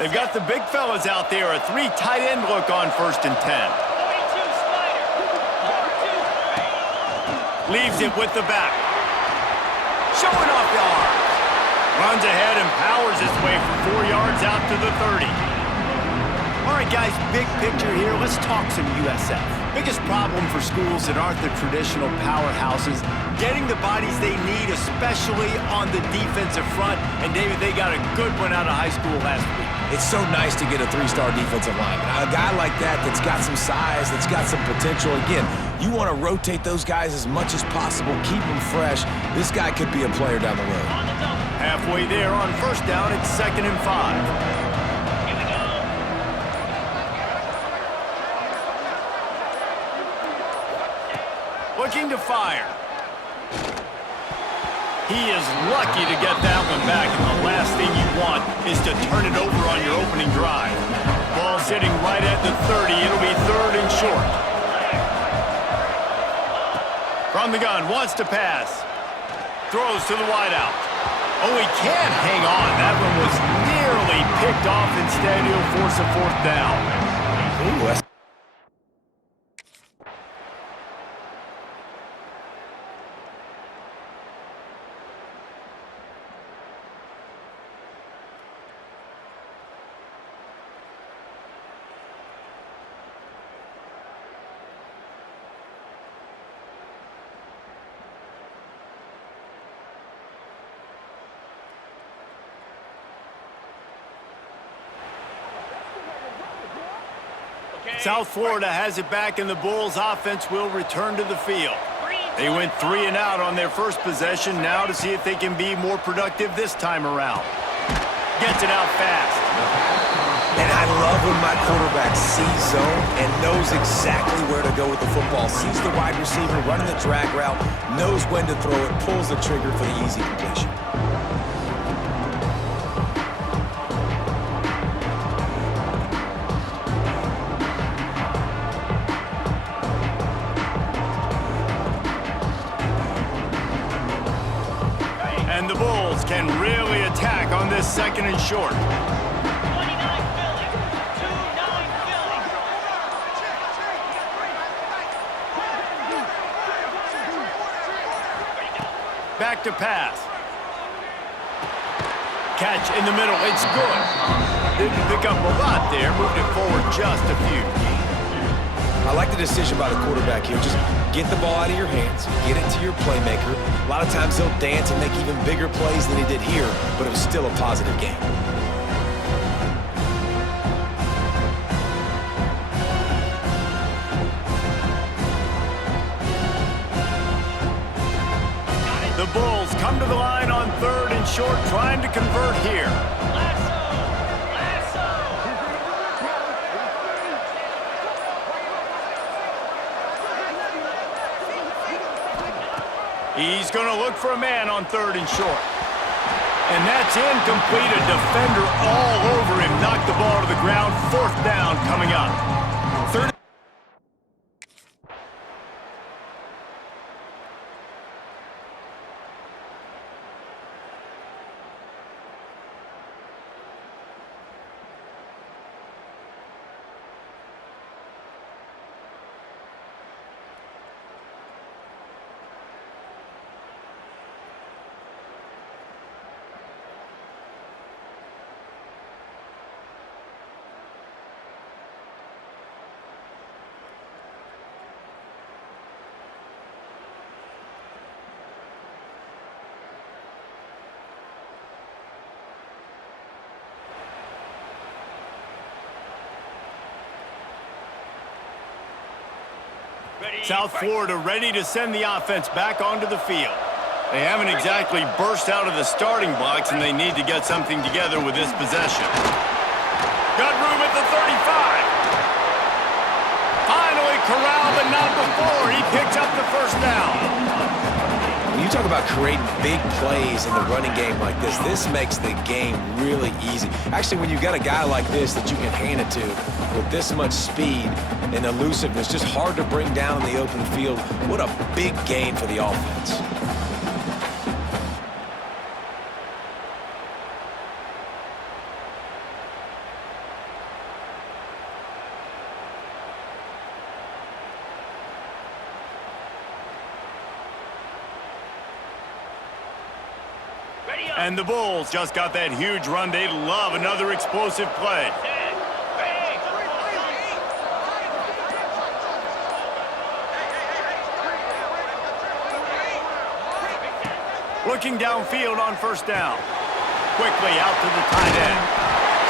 They've got the big fellas out there. A 3 tight end look on 1st and 10. Leaves it with the back. Showing off the arm. Runs ahead and powers his way for 4 yards out to the 30. All right, guys, big picture here. Let's talk some USF. Biggest problem for schools that aren't the traditional powerhouses, getting the bodies they need, especially on the defensive front. And, David, they got a good one out of high school last week. It's so nice to get a 3-star defensive lineman. A guy like that's got some size, that's got some potential. Again, you want to rotate those guys as much as possible, keep them fresh. This guy could be a player down the road. Halfway there on 1st down, it's 2nd and 5. Looking to fire. He is lucky to get that one back, and the last thing you want is to turn it over on your opening drive. Ball sitting right at the 30. It'll be 3rd and short. From the gun, wants to pass. Throws to the wideout. Oh, he can't hang on. That one was nearly picked off. Instead, he'll force a 4th down. Ooh, that's South Florida has it back, and the Bulls offense will return to the field. They went 3 and out on their first possession, now to see if they can be more productive this time around. Gets it out fast. And I love when my quarterback sees zone and knows exactly where to go with the football. Sees the wide receiver running the drag route, knows when to throw it, pulls the trigger for the easy completion. And the Bulls can really attack on this 2nd and short. Back to pass. Catch in the middle. It's good. Didn't pick up a lot there. Moved it forward just a few. I like the decision by the quarterback here. Just get the ball out of your hands, get it to your playmaker. A lot of times he'll dance and make even bigger plays than he did here, but it was still a positive game. The Bulls come to the line on 3rd and short, trying to convert here. He's going to look for a man on 3rd and short. And that's incomplete. A defender all over him. Knocked the ball to the ground. 4th down coming up. 3rd. South Florida ready to send the offense back onto the field. They haven't exactly burst out of the starting blocks, and they need to get something together with this possession. Got room at the 35. Finally corralled, but not before. He picks up the 1st down. When you talk about creating big plays in the running game like this makes the game really easy. Actually, when you've got a guy like this that you can hand it to with this much speed and elusiveness, just hard to bring down in the open field, what a big gain for the offense. And the Bulls just got that huge run. They love another explosive play. Looking downfield on first down. Quickly out to the tight end.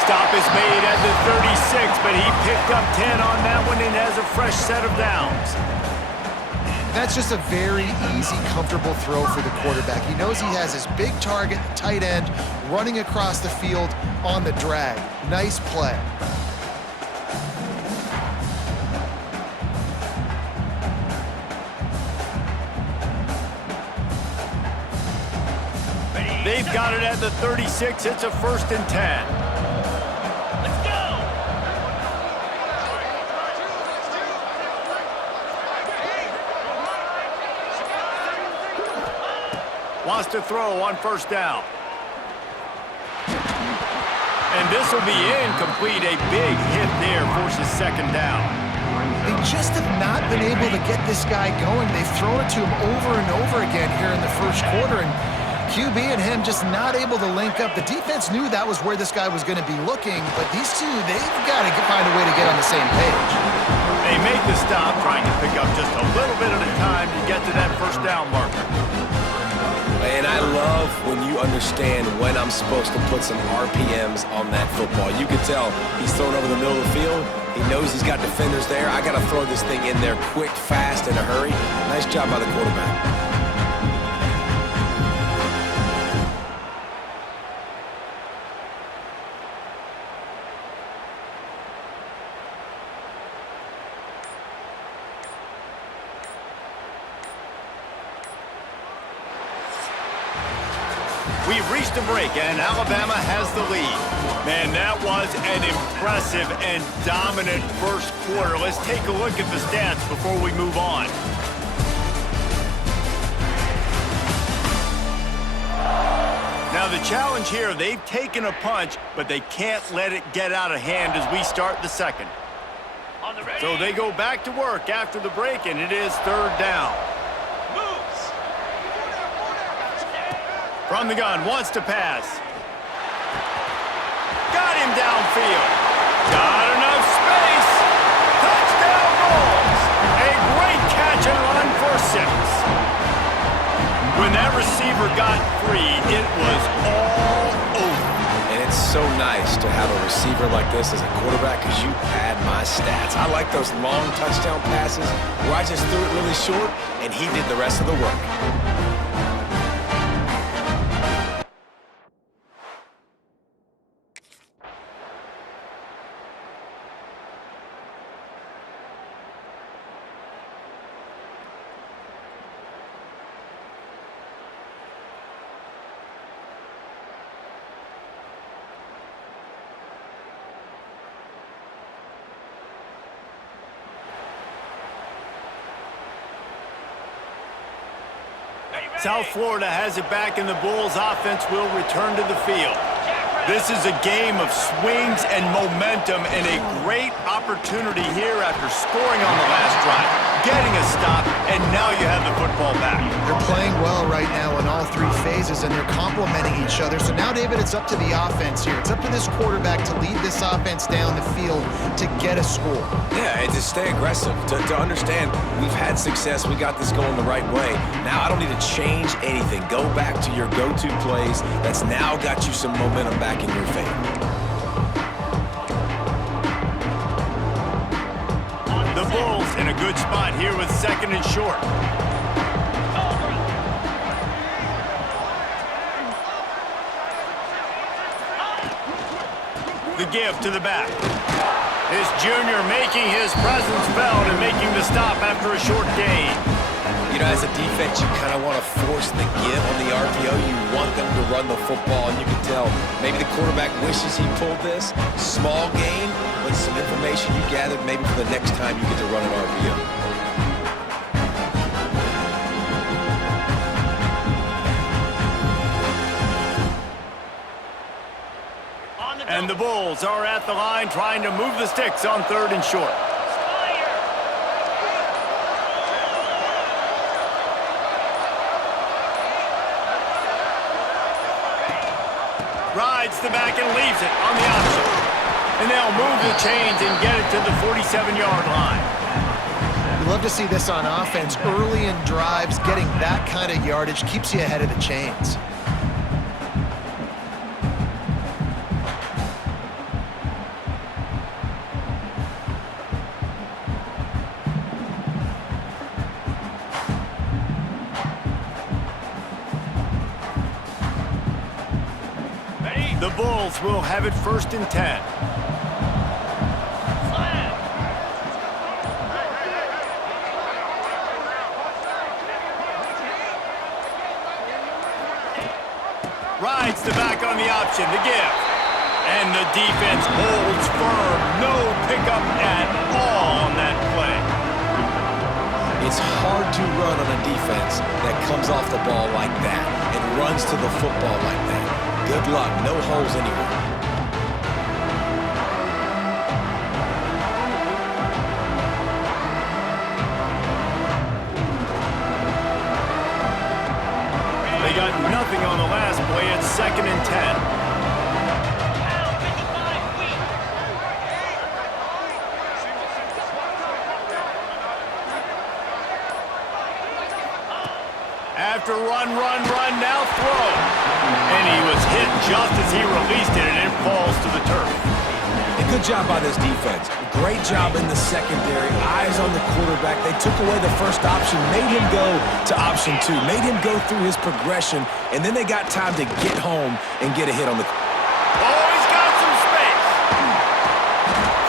Stop is made at the 36, but he picked up 10 on that one and has a fresh set of downs. That's just a very easy, comfortable throw for the quarterback. He knows he has his big target, the tight end, running across the field on the drag. Nice play. They've got it at the 36. It's a 1st and 10. Wants to throw on first down. And this will be incomplete. A big hit there forces 2nd down. They just have not been able to get this guy going. They've thrown it to him over and over again here in the first quarter, and QB and him just not able to link up. The defense knew that was where this guy was going to be looking, but these two, they've got to find a way to get on the same page. They make the stop, trying to pick up just a little bit at a time to get to that 1st down marker. And I love when you understand when I'm supposed to put some RPMs on that football. You can tell he's thrown over the middle of the field. He knows he's got defenders there. I got to throw this thing in there quick, fast, in a hurry. Nice job by the quarterback. We've reached a break, and Alabama has the lead. Man, that was an impressive and dominant first quarter. Let's take a look at the stats before we move on. Now, the challenge here, they've taken a punch, but they can't let it get out of hand as we start the second. So they go back to work after the break, and it is 3rd down. From the gun, wants to pass. Got him downfield. Got enough space. Touchdown Bulls. A great catch and run for 6. When that receiver got free, it was all over. And it's so nice to have a receiver like this as a quarterback because you pad my stats. I like those long touchdown passes where I just threw it really short and he did the rest of the work. South Florida has it back, and the Bulls offense will return to the field. This is a game of swings and momentum, and a great opportunity here after scoring on the last drive, getting a stop, and now you have the football back. They're playing well right now in all 3 phases, and they're complementing each other. So now, David, it's up to the offense here. It's up to this quarterback to lead this offense down the field to get a score. Yeah, and to stay aggressive, to understand we've had success, we got this going the right way. Now I don't need to change anything. Go back to your go-to plays. That's now got you some momentum back in your favor. The Bulls in a good spot here with 2nd and short. The give to the back. This junior making his presence felt and making the stop after a short gain. You know, as a defense, you kind of want to force the give on the RPO. You want them to run the football, and you can tell maybe the quarterback wishes he pulled this. Small gain, but some information you gathered maybe for the next time you get to run an RPO. And the Bulls are at the line trying to move the sticks on 3rd and short. Rides the back and leaves it on the option. And they'll move the chains and get it to the 47-yard line. You love to see this on offense. Early in drives, getting that kind of yardage keeps you ahead of the chains. The Bulls will have it 1st and 10. Rides the back on the option to give. And the defense holds firm. No pickup at all on that play. It's hard to run on a defense that comes off the ball like that and runs to the football like that. Good luck. No holes anywhere. They got nothing on the last play. It's 2nd and 10. After run, now throw. And he was hit just as he released it, and it falls to the turf. A good job by this defense. Great job in the secondary. Eyes on the quarterback. They took away the first option, made him go to option 2, made him go through his progression, and then they got time to get home and get a hit on the... Oh, he's got some space.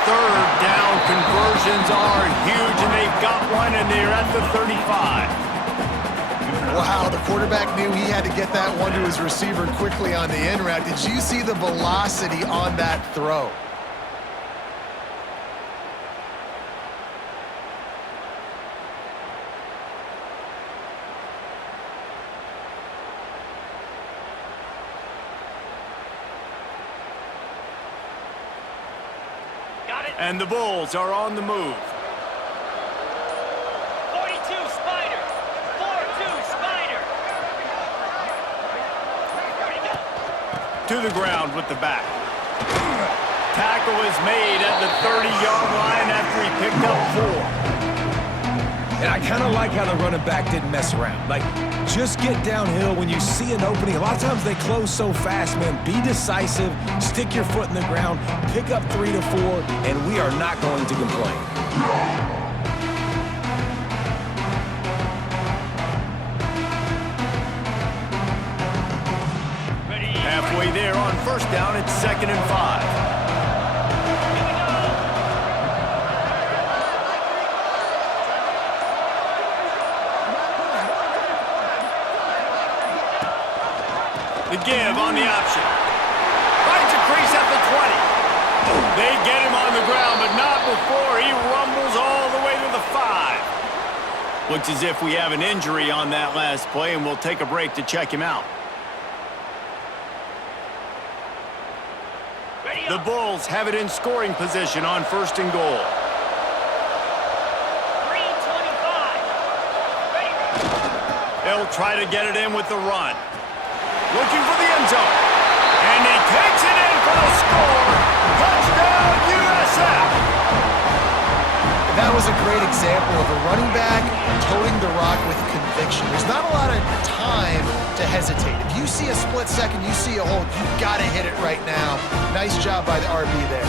3rd down conversions are huge, and they've got one, and they're at the 35. Wow, the quarterback knew he had to get that one to his receiver quickly on the in route. Did you see the velocity on that throw? Got it. And the Bulls are on the move. To the ground with the back. Tackle is made at the 30-yard line after he picked up 4. And I kind of like how the running back didn't mess around. Like, just get downhill when you see an opening. A lot of times they close so fast, man. Be decisive, stick your foot in the ground, pick up 3 to 4, and we are not going to complain. Halfway there on 1st down, it's 2nd and 5. The give on the option. Finds a crease at the 20. They get him on the ground, but not before he rumbles all the way to the 5. Looks as if we have an injury on that last play, and we'll take a break to check him out. The Bulls have it in scoring position on 1st and goal. 3:25. They'll try to get it in with the run. Looking for the end zone. And he takes it in for the score. Touchdown, USF! That was a great example of a running back toting the rock with conviction. There's not a lot of time to hesitate. If you see a split second, you see a hold, you've got to hit it right now. Nice job by the RB there.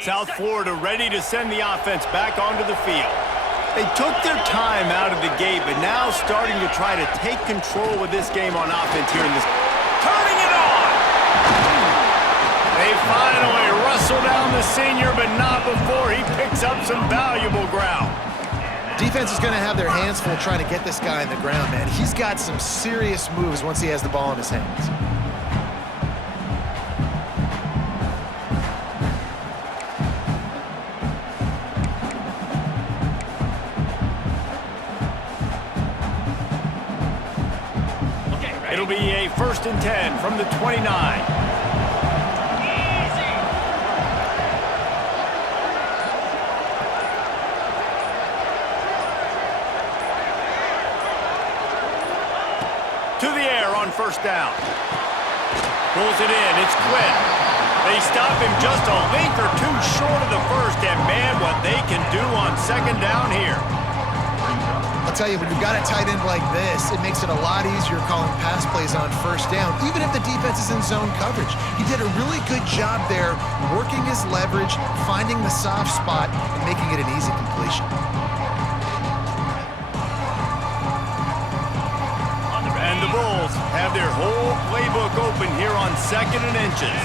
South Florida ready to send the offense back onto the field. They took their time out of the gate, but now starting to try to take control of this game on offense here in this. Turning it on! They finally wrestle down the senior, but not before he picks up some valuable ground. Defense is going to have their hands full trying to get this guy on the ground, man. He's got some serious moves once he has the ball in his hands. It'll be a 1st and 10 from the 29. To the air on 1st down. Pulls it in. It's Quinn. They stop him just a link or two short of the first, and man, what they can do on 2nd down here. I'll tell you, when you've got a tight end like this, it makes it a lot easier calling pass plays on 1st down, even if the defense is in zone coverage. He did a really good job there, working his leverage, finding the soft spot, and making it an easy completion. And the Bulls have their whole playbook open here on 2nd and inches.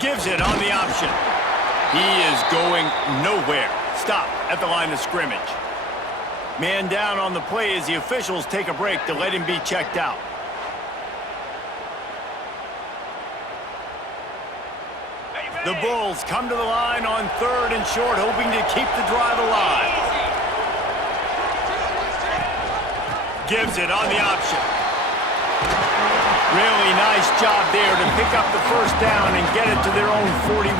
Gives it on the option. He is going nowhere. Stop at the line of scrimmage. Man down on the play as the officials take a break to let him be checked out. The Bulls come to the line on 3rd and short, hoping to keep the drive alive. Gives it on the option. Really nice job there to pick up the 1st down and get it to their own 41.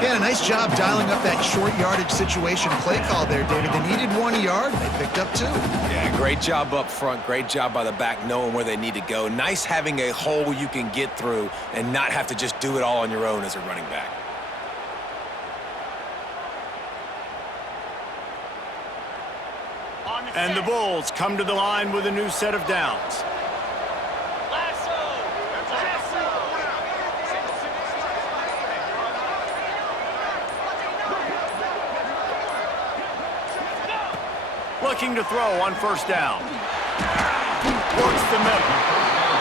Yeah, a nice job dialing up that short yardage situation play call there, David. They needed 1 yard, and they picked up 2. Yeah, great job up front. Great job by the back knowing where they need to go. Nice having a hole you can get through and not have to just do it all on your own as a running back. And the Bulls come to the line with a new set of downs. Looking to throw on 1st down. Works the middle.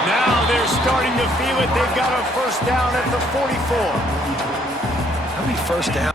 Now they're starting to feel it. They've got a 1st down at the 44. How many 1st downs?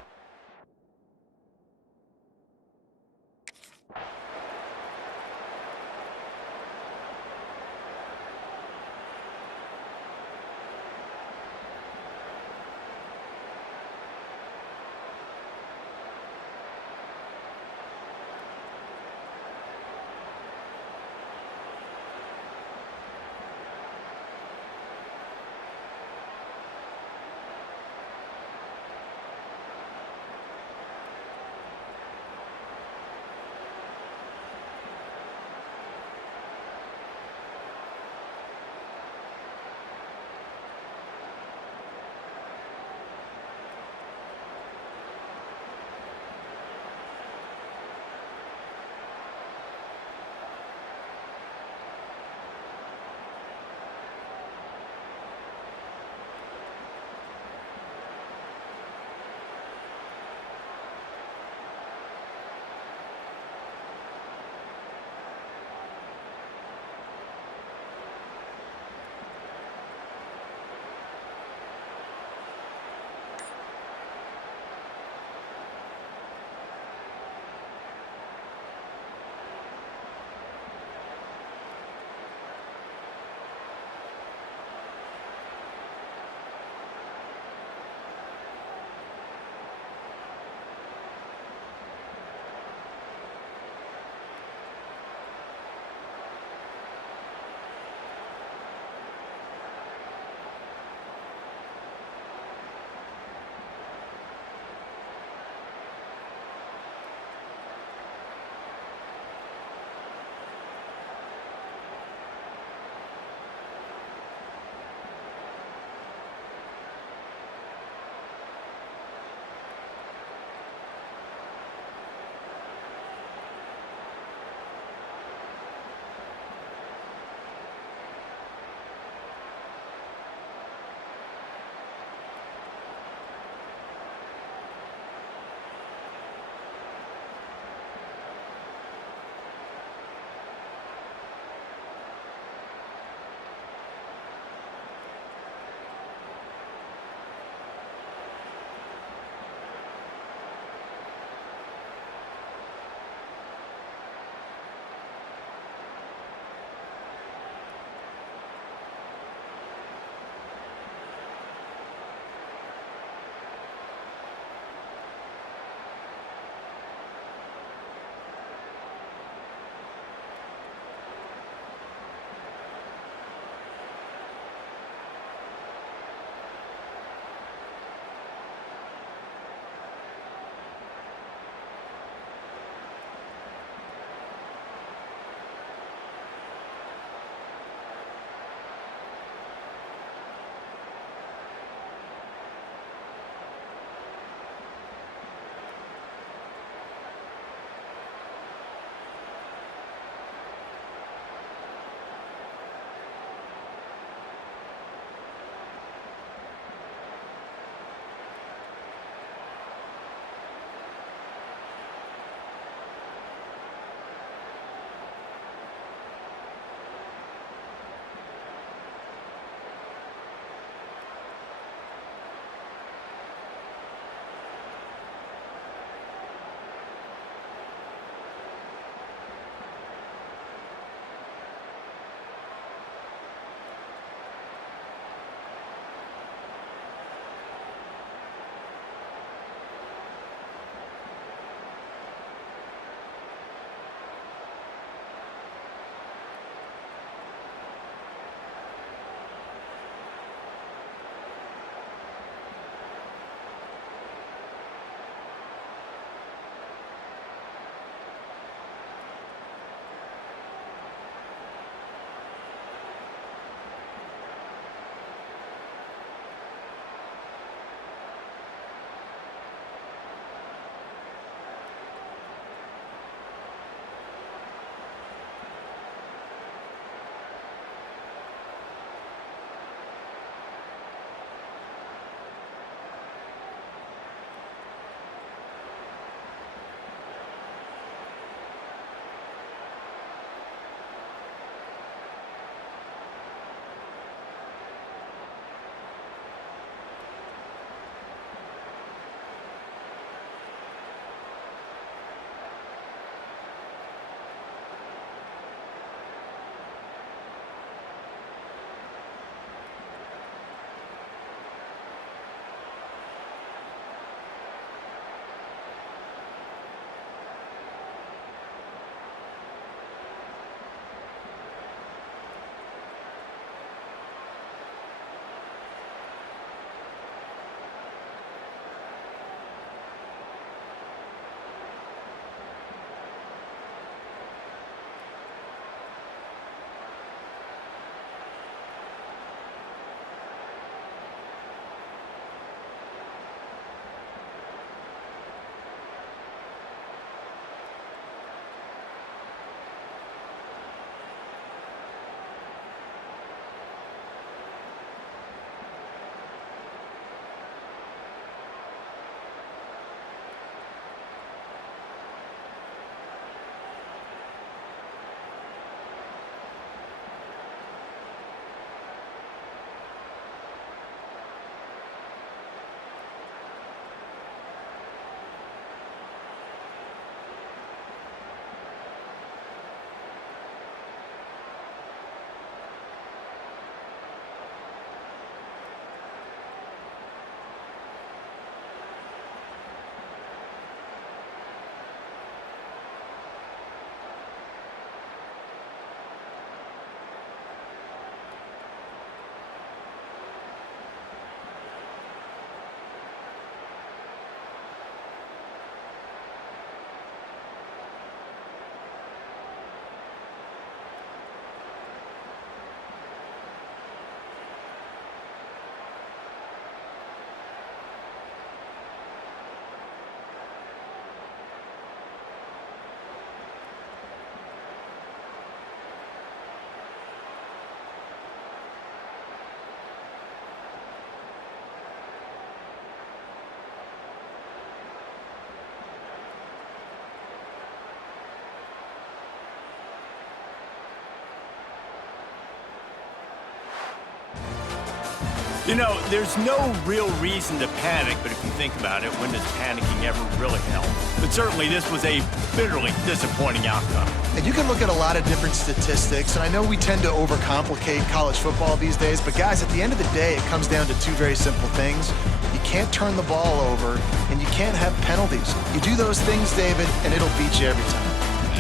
You know, there's no real reason to panic, but if you think about it, when does panicking ever really help? But certainly this was a bitterly disappointing outcome. And you can look at a lot of different statistics, and I know we tend to overcomplicate college football these days, but guys, at the end of the day, it comes down to two very simple things. You can't turn the ball over, and you can't have penalties. You do those things, David, and it'll beat you every time.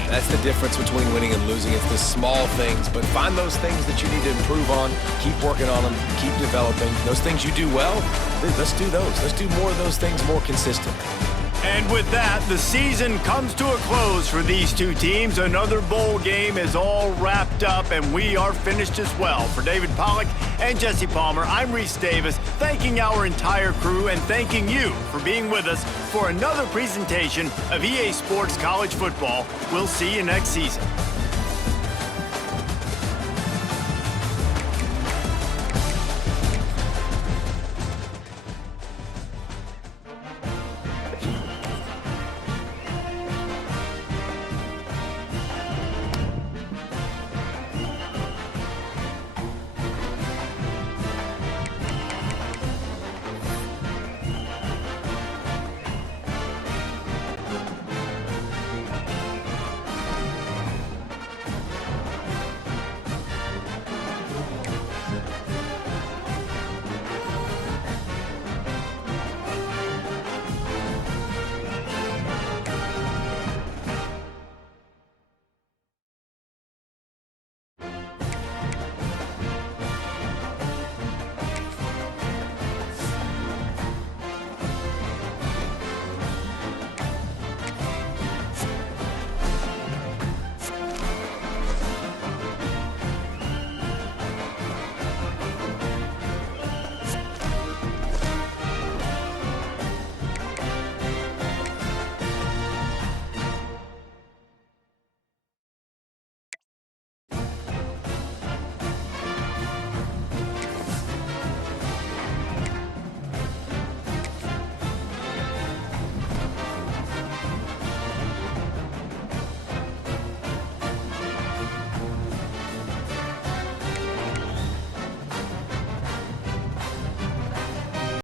That's the difference between winning and losing. It's the small things, but find those things that you need to improve on, keep working on them, keep developing. Those things you do well, let's do those. Let's do more of those things more consistently. And with that, the season comes to a close for these two teams. Another bowl game is all wrapped up, and we are finished as well. For David Pollack and Jesse Palmer, I'm Reese Davis, thanking our entire crew and thanking you for being with us for another presentation of EA Sports College Football. We'll see you next season.